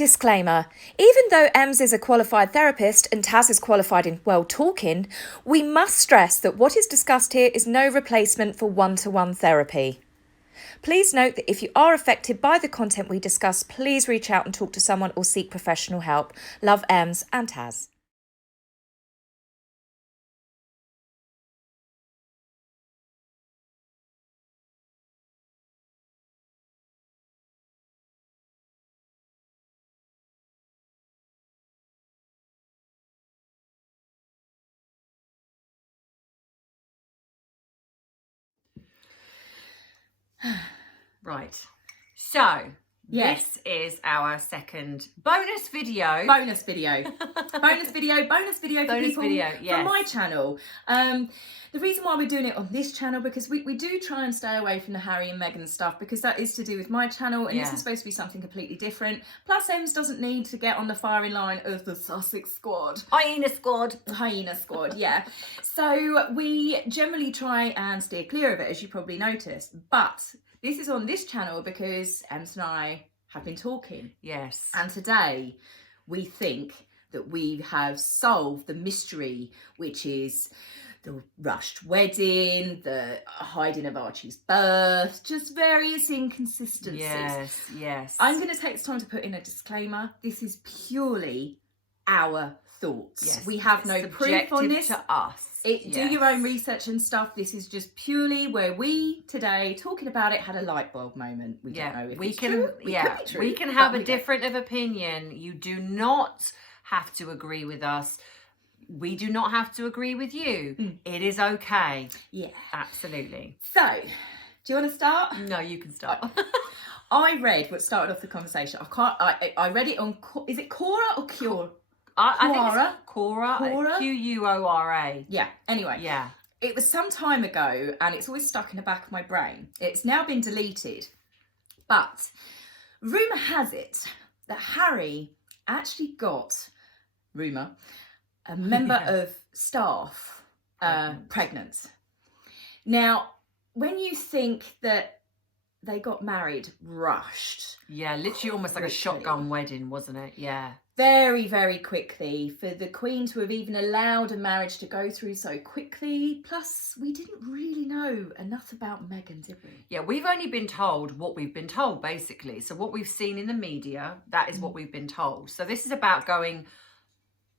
Disclaimer. Even though Emz is a qualified therapist and Taz is qualified in well talking, we must stress that what is discussed here is no replacement for one-to-one therapy. Please note that if you are affected by the content we discuss, please reach out and talk to someone or seek professional help. Love, Emz and Taz. Right. So, Yes. this is our second bonus video. Bonus video for Bonus people video, yes. from my channel. The reason why we're doing it on this channel, because we do try and stay away from the Harry and Meghan stuff, because that is to do with my channel, and this is supposed to be something completely different. Plus, Emz doesn't need to get on the firing line of the Sussex squad. Hyena squad, yeah. So we generally try and steer clear of it, as you probably noticed. But this is on this channel because Emz and I have been talking. Yes. And today we think that we have solved the mystery, which is the rushed wedding, the hiding of Archie's birth, just various inconsistencies. Yes. I'm going to take this time to put in a disclaimer. This is purely our thoughts. Yes. We have no proof on this. To us. Do your own research and stuff. This is just purely where we today, talking about it, had a light bulb moment. We don't know if it's true. We can have a different of opinion. You do not have to agree with us. We do not have to agree with you. It is okay. Yeah. Absolutely. So, do you want to start? No, you can start. I read what started off the conversation. I read it on, is it Quora or Cure? I think it's Quora. Quora. Yeah. Anyway. Yeah. It was some time ago, and it's always stuck in the back of my brain. It's now been deleted. But rumour has it that Harry actually got, a member of staff pregnant. Now, when you think that they got married rushed. Yeah, literally almost like a shotgun wedding, wasn't it? Yeah. Very, very quickly, for the Queen to have even allowed a marriage to go through so quickly. Plus, we didn't really know enough about Meghan, did we? Yeah, we've only been told what we've been told, basically. So what we've seen in the media, that is what we've been told. So this is about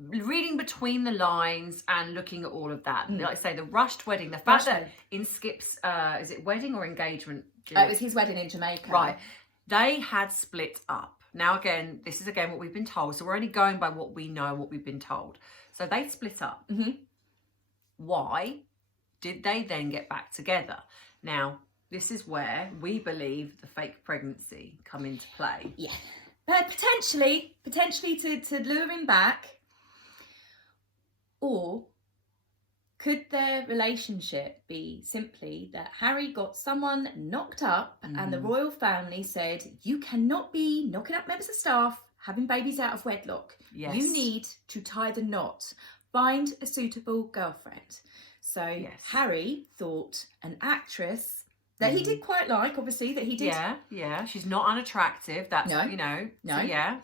reading between the lines and looking at all of that. Like I say, the rushed wedding, the fact that in Skip's, is it wedding or engagement? It was his wedding in Jamaica. Right. They had split up. Now, again, this is what we've been told. So we're only going by what we know and what we've been told. So they split up. Why did they then get back together? Now, this is where we believe the fake pregnancy come into play. Yeah. But potentially to lure him back. Or could their relationship be simply that Harry got someone knocked up and the royal family said, you cannot be knocking up members of staff, having babies out of wedlock. Yes. You need to tie the knot. Find a suitable girlfriend. So Harry thought an actress that he did quite like, obviously, that he did. Yeah. She's not unattractive. That's, No. So yeah.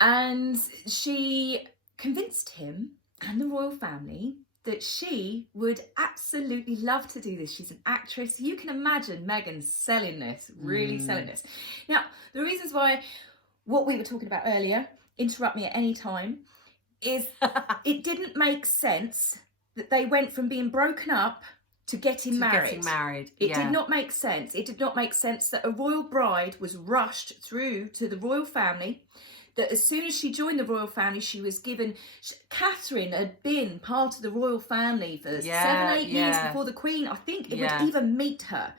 And she convinced him and the royal family that she would absolutely love to do this. She's an actress. You can imagine Meghan selling this, really selling this. Now, the reasons why, what we were talking about earlier, interrupt me at any time, is it didn't make sense that they went from being broken up to getting married. It did not make sense. It did not make sense that a royal bride was rushed through to the royal family, that as soon as she joined the royal family, she was given... Catherine had been part of the royal family for 7-8 years before the Queen, I think, it would even meet her.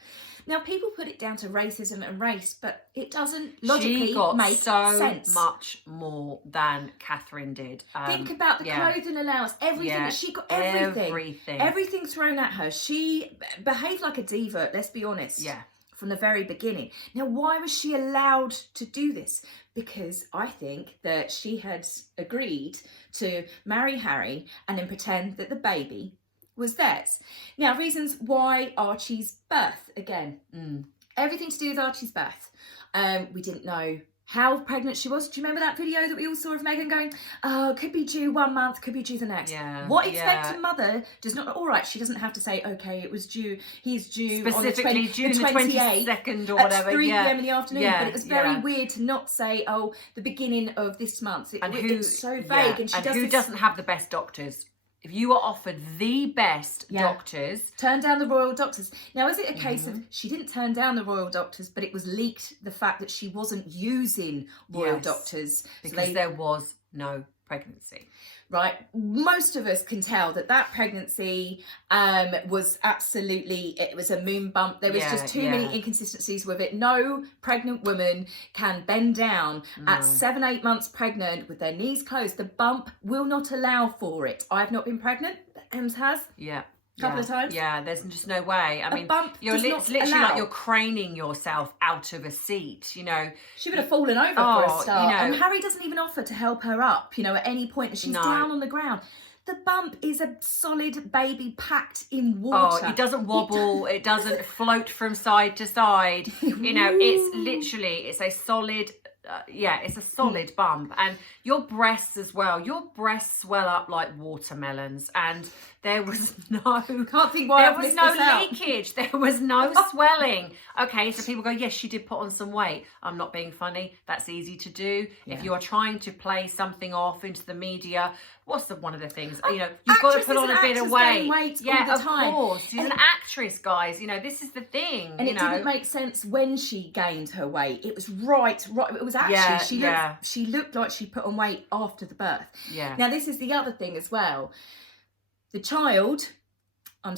Now, people put it down to racism and race, but it doesn't logically make sense. So much more than Catherine did. Think about the clothing allowance, everything. She got everything thrown at her. She behaved like a diva, let's be honest. Yeah. From the very beginning. Now, why was she allowed to do this? Because I think that she had agreed to marry Harry and then pretend that the baby was theirs. Now, reasons why Archie's birth, again. Everything to do with Archie's birth. We didn't know how pregnant she was. Do you remember that video that we all saw of Meghan going, oh, could be due 1 month, could be due the next? Yeah. What expectant mother does not, all right, she doesn't have to say, okay, it was due, he's due specifically on the June the 22nd or whatever. At 3 p.m. in the afternoon. Yeah. But it was very weird to not say, oh, the beginning of this month. It's so vague. And who doesn't have the best doctors? If you are offered the best doctors... Turn down the royal doctors. Now, is it a case of she didn't turn down the royal doctors, but it was leaked the fact that she wasn't using royal doctors? Because there was no pregnancy. Right. Most of us can tell that pregnancy was absolutely, it was a moon bump. There was just too many inconsistencies with it. No pregnant woman can bend down at 7-8 months pregnant with their knees closed. The bump will not allow for it. I've not been pregnant, but Emz has. Yeah. Couple of times. Yeah, there's just no way. I mean, it's literally like you're craning yourself out of a seat, you know. She would have fallen over for a start. And Harry doesn't even offer to help her up, you know, at any point. She's down on the ground. The bump is a solid baby packed in water. Oh, it doesn't wobble. It doesn't float from side to side. You know, it's a solid... it's a solid bump. And your breasts as well. Your breasts swell up like watermelons, and there was no leakage. There was no swelling. Okay, so people go, yes, she did put on some weight. I'm not being funny. That's easy to do. Yeah. If you are trying to play something off into the media, what's one of the things? You know, you've got to put on a bit of weight. Yeah, of course. She's an actress, guys. You know, this is the thing. And it didn't make sense when she gained her weight. It was right. It was actually she looked like she put on weight after the birth. Yeah. Now this is the other thing as well. The child, I'm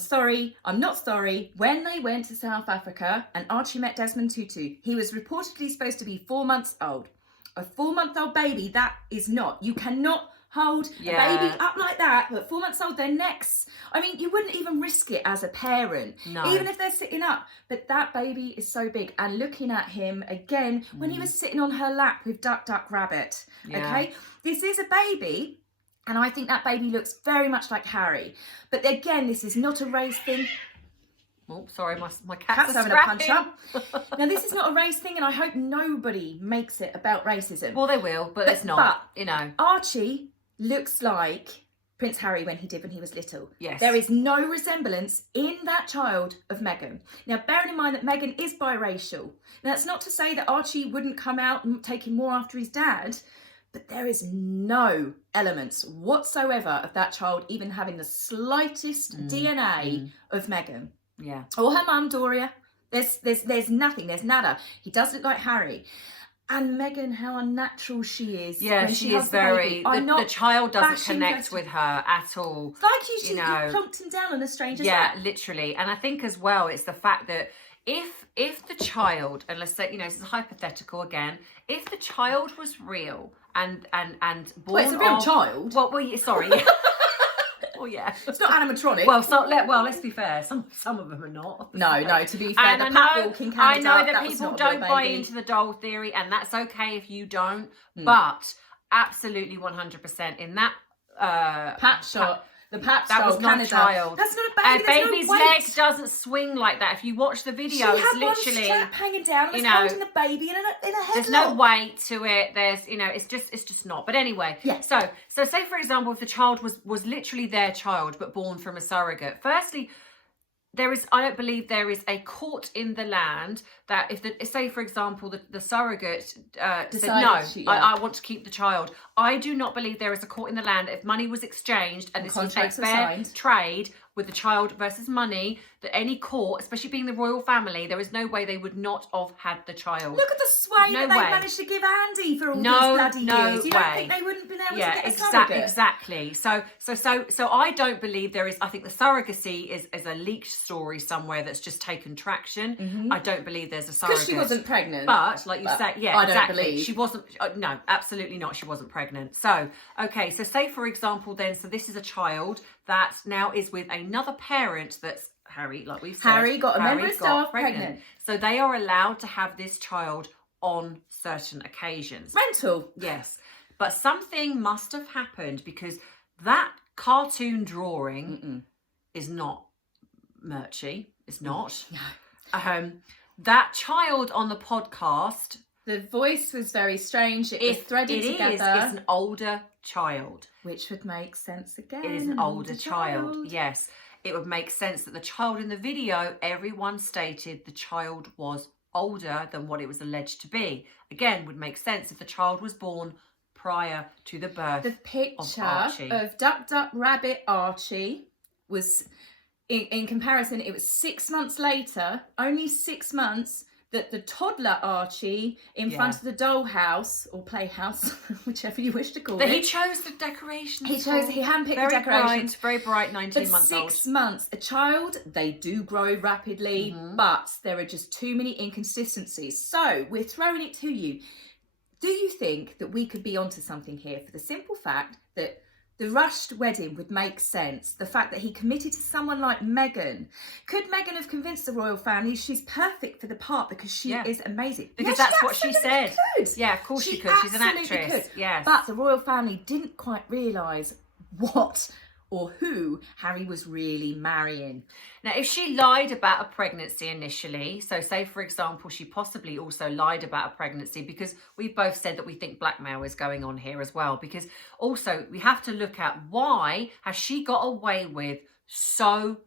not sorry, when they went to South Africa and Archie met Desmond Tutu, he was reportedly supposed to be 4 months old. A 4-month-old baby, that is not. You cannot hold a baby up like that, but 4 months old, their necks. I mean, you wouldn't even risk it as a parent, even if they're sitting up. But that baby is so big. And looking at him again, when he was sitting on her lap with Duck, Duck, Rabbit, okay? This is a baby. And I think that baby looks very much like Harry. But again, this is not a race thing. Oh, sorry, my cat's having a punch up. Now, this is not a race thing, and I hope nobody makes it about racism. Well, they will, but it's not, you know. Archie looks like Prince Harry when he was little. Yes. There is no resemblance in that child of Meghan. Now, bearing in mind that Meghan is biracial. Now, that's not to say that Archie wouldn't come out and take him more after his dad, but there is no elements whatsoever of that child even having the slightest DNA of Meghan. Yeah. Or her mum, Doria. There's nothing. There's nada. He does look like Harry. And Meghan, how unnatural she is. Yeah, she is very... The child doesn't connect with her at all. Like you plonked him down on a stranger's lap. Yeah, literally. And I think as well, it's the fact that if the child, and let's say, you know, this is hypothetical again, if the child was real and born it's a real child. Well, sorry. Well, yeah. It's not animatronic. Well, let's be fair. Some of them are not. No, to be fair, and I know that people don't buy baby. into the doll theory, and that's okay if you don't. But absolutely 100% in that Pat shot. The Pat that was not a child. That's not a baby. A baby's leg doesn't swing like that. If you watch the video, it's literally one strap hanging down. And holding the baby in a headlock. There's no weight to it. There's, you know, it's just not. But anyway, so say for example, if the child was literally their child but born from a surrogate. Firstly, I don't believe there is a court in the land that say for example the surrogate said no, I want to keep the child. I do not believe there is a court in the land if money was exchanged and this was a fair trade with the child versus money, that any court, especially being the royal family, there is no way they would not have had the child. Look at the sway that they managed to give Andy for all these bloody years. You don't think they wouldn't have been able to get a surrogate? Exactly. So I don't believe there is. I think the surrogacy is a leaked story somewhere that's just taken traction. I don't believe there's a surrogate. Because she wasn't pregnant. But like you said, I don't believe. She wasn't. No, absolutely not. She wasn't pregnant. So okay. So say for example, then, so this is a child that now is with another parent that's Harry, like we've said. Harry got a member of staff pregnant. So they are allowed to have this child on certain occasions. Rental. Yes. But something must have happened because that cartoon drawing is not Murchie. It's not. No. That child on the podcast The voice was very strange. It was threaded together. It's an older child. Which would make sense again. It is an older child. Yes. It would make sense that the child in the video, everyone stated the child was older than what it was alleged to be. Again, would make sense if the child was born prior to the birth the picture of Archie. Of Duck Duck Rabbit Archie was, in comparison, it was 6 months later, only 6 months, that the toddler Archie in front of the dollhouse or playhouse, whichever you wish to call it. He chose the decorations. He handpicked the decorations. Very bright, 19 months old. 6 months, a child, they do grow rapidly, but there are just too many inconsistencies. So we're throwing it to you. Do you think that we could be onto something here for the simple fact that the rushed wedding would make sense? The fact that he committed to someone like Meghan. Could Meghan have convinced the royal family she's perfect for the part because she is amazing? Because that's what she said. Could. Yeah, of course she could. She's an actress. Could. Yes. But the royal family didn't quite realise what or who Harry was really marrying. Now, if she lied about a pregnancy initially, so say, for example, she possibly also lied about a pregnancy, because we've both said that we think blackmail is going on here as well, because also we have to look at why has she got away with so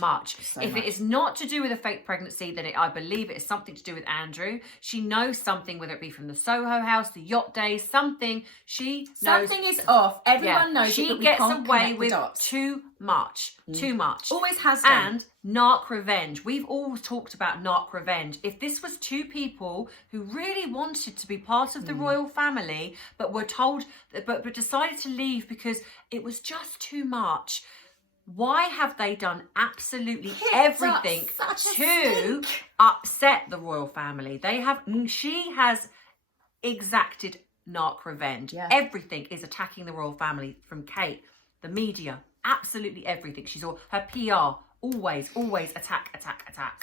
much. If it is not to do with a fake pregnancy, then I believe it is something to do with Andrew. She knows something, whether it be from the Soho house, the yacht days, something. Something is off. Everyone knows she it, but we gets can't away connect with the dots. too much. Too much. Always has done. And narc revenge. We've all talked about narc revenge. If this was two people who really wanted to be part of the royal family, but were told, but decided to leave because it was just too much, why have they done absolutely everything to upset the royal family? She has exacted narc revenge. Yeah. Everything is attacking the royal family, from Kate, the media, absolutely everything. She's all her PR. Always attack.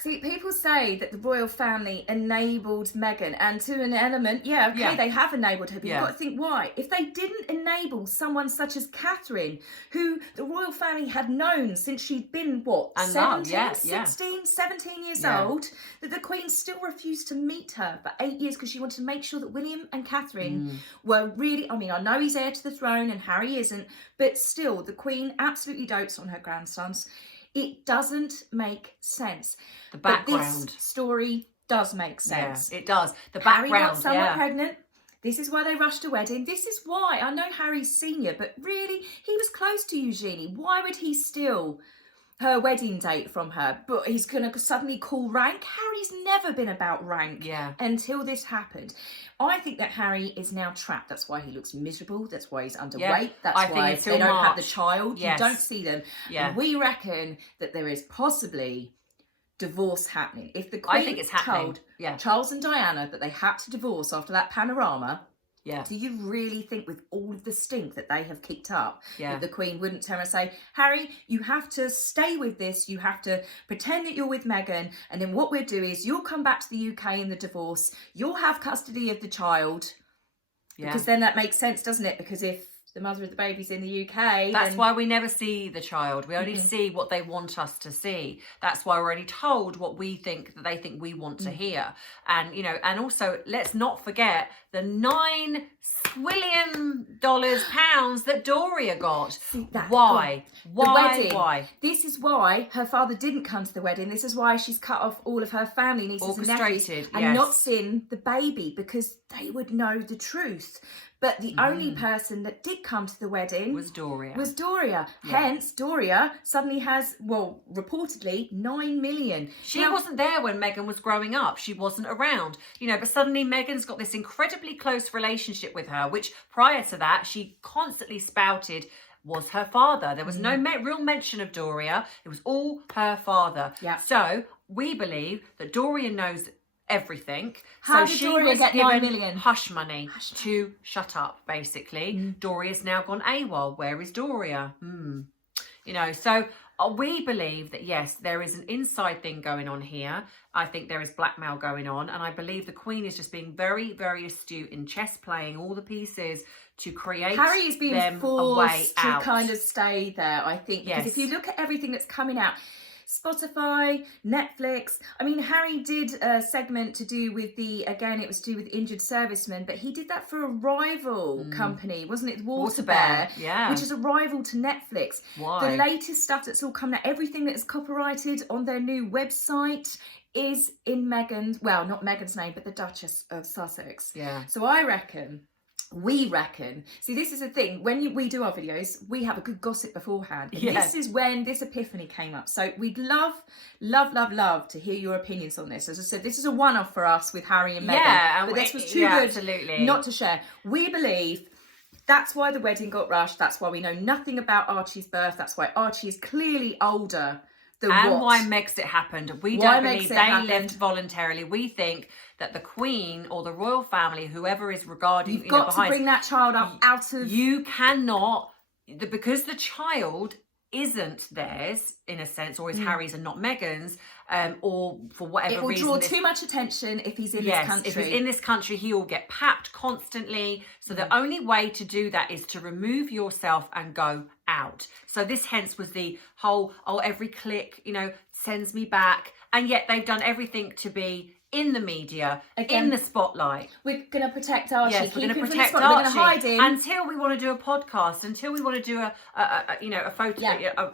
See, people say that the royal family enabled Meghan, and to an element, they have enabled her, but you've got to think why. If they didn't enable someone such as Catherine, who the royal family had known since she'd been, 17 years old, that the Queen still refused to meet her for 8 years because she wanted to make sure that William and Catherine were really, I know he's heir to the throne and Harry isn't, but still, the Queen absolutely dotes on her grandsons. It doesn't make sense. The background. But this story does make sense. Yeah, it does. The Harry background. got someone pregnant. This is why they rushed a wedding. This is why. I know Harry's senior, but really, he was close to Eugenie. Why would he steal her wedding date from her? But he's going to suddenly call rank. Harry's never been about rank until this happened. I think that Harry is now trapped. That's why he looks miserable. That's why he's underweight. That's why they don't have the child. You don't see them. Yeah. And we reckon that there is possibly divorce happening. If the Queen told Charles and Diana that they had to divorce after that panorama, do you really think, with all of the stink that they have kicked up, that the Queen wouldn't turn and say, Harry, you have to stay with this, you have to pretend that you're with Meghan, and then what we'll do is you'll come back to the UK in the divorce, you'll have custody of the child, because then that makes sense, doesn't it? Because if the mother of the baby's in the UK... That's why we never see the child. We only see what they want us to see. That's why we're only told what we think that they think we want to hear. And, and also, let's not forget the $9 squillion pounds that Doria got. Why? Why? This is why her father didn't come to the wedding. This is why she's cut off all of her family, nieces and nephews, and not seen the baby, because they would know the truth. But the only person that did come to the wedding was Doria. Hence, Doria suddenly has, reportedly, 9 million. She wasn't there when Meghan was growing up. She wasn't around. But suddenly Meghan's got this incredibly close relationship with her, which prior to that, she constantly spouted was her father. There was no real mention of Doria. It was all her father. Yeah. So we believe that Doria knows everything. How did Doria get 9 million? Hush money to shut up, basically. Doria's now gone AWOL. Where is Doria? So we believe that, yes, there is an inside thing going on here. I think there is blackmail going on. And I believe the Queen is just being very, very astute in chess playing all the pieces to create Harry is being forced to out. kind of stay there, I think. Because if you look at everything that's coming out, Spotify, Netflix. I mean, Harry did a segment to do with it was to do with injured servicemen, but he did that for a rival company, wasn't it? Water Bear, yeah. which is a rival to Netflix. Why? The latest stuff that's all coming out, everything that is copyrighted on their new website is in not Meghan's name, but the Duchess of Sussex. Yeah. So we reckon, see, this is the thing, when we do our videos, we have a good gossip beforehand. And this is when this epiphany came up. So we'd love to hear your opinions on this. As I said, this is a one-off for us with Harry and Meghan. Yeah, but this was too good absolutely not to share. We believe that's why the wedding got rushed. That's why we know nothing about Archie's birth. That's why Archie is clearly older. Why Megxit happened. We don't believe they left voluntarily. We think that the Queen or the royal family, whoever is regarding, you've got to bring that child up out of. You cannot, because the child isn't theirs in a sense, or is Harry's and not Meghan's, or for whatever reason. It will draw too much attention if he's in this country. If he's in this country, he will get papped constantly. So the only way to do that is to remove yourself and go out. So this hence was the whole, every click, sends me back. And yet they've done everything to be in the media, in the spotlight. We're going to protect Archie. Yes, we're going to protect Archie. We're going to hide him until we want to do a podcast, until we want to do a photo,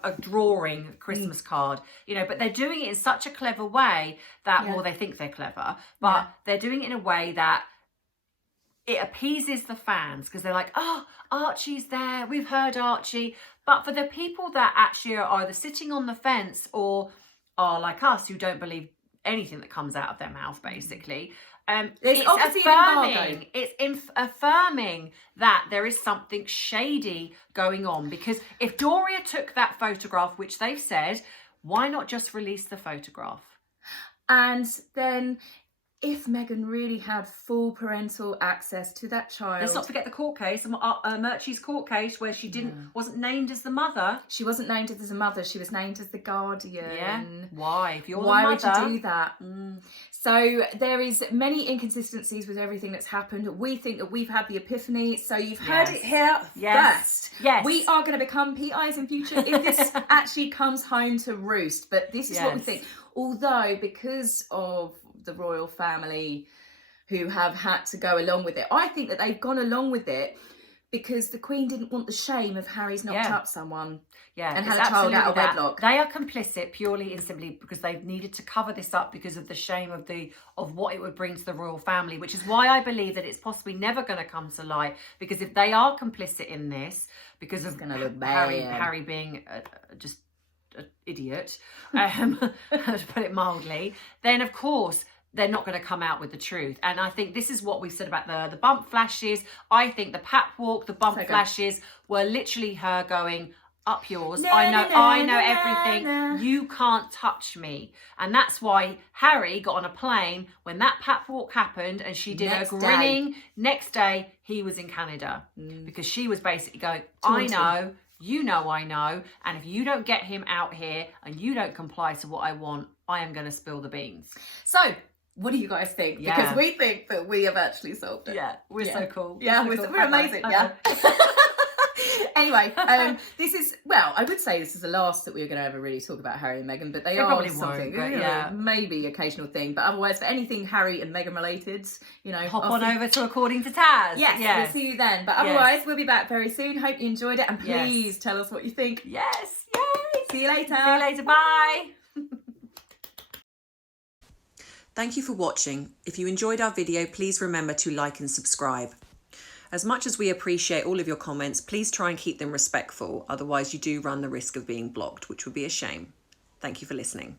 a drawing, a Christmas card, But they're doing it in such a clever way that, well, they think they're clever, but they're doing it in a way that it appeases the fans because they're like, oh, Archie's there. We've heard Archie. But for the people that actually are either sitting on the fence or are like us who don't believe anything that comes out of their mouth, basically, it's affirming that there is something shady going on. Because if Doria took that photograph, which they've said, why not just release the photograph? And then if Meghan really had full parental access to that child. Let's not forget the court case, Murchie's court case, where she wasn't named as the mother. She wasn't named as the mother. She was named as the guardian. Yeah. Why? If you're Why the mother, would you do that? So there is many inconsistencies with everything that's happened. We think that we've had the epiphany. So you've heard it here first. Yes. We are going to become PIs in future if this actually comes home to roost. But this is what we think. Although, because of the royal family who have had to go along with it, I think that they've gone along with it because the Queen didn't want the shame of Harry's knocked up someone and had a child out of wedlock. They are complicit purely and simply because they've needed to cover this up because of the shame of what it would bring to the royal family, which is why I believe that it's possibly never going to come to light, because if they are complicit in this because of Harry being just an idiot, to put it mildly, then of course they're not going to come out with the truth. And I think this is what we said about the bump flashes. I think the pap walk, the bump flashes were literally her going, up yours. I know everything. You can't touch me. And that's why Harry got on a plane when that pap walk happened and she did her grinning. Next day, he was in Canada because she was basically going, I know. You know I know, and if you don't get him out here and you don't comply to what I want, I am going to spill the beans. So, what do you guys think? Yeah. Because we think that we have actually solved it. Yeah, we're so cool. Yeah, we're amazing. Yeah. Anyway, this is, well, I would say this is the last that we're going to ever really talk about Harry and Meghan, but they are probably something, won't, maybe occasional thing, but otherwise for anything Harry and Meghan related, hop on over to According to Taz. Yes, we'll see you then. But otherwise, we'll be back very soon. Hope you enjoyed it, and please tell us what you think. Yes, yay. See you later. See you later. Bye. Thank you for watching. If you enjoyed our video, please remember to like and subscribe. As much as we appreciate all of your comments, please try and keep them respectful. Otherwise, you do run the risk of being blocked, which would be a shame. Thank you for listening.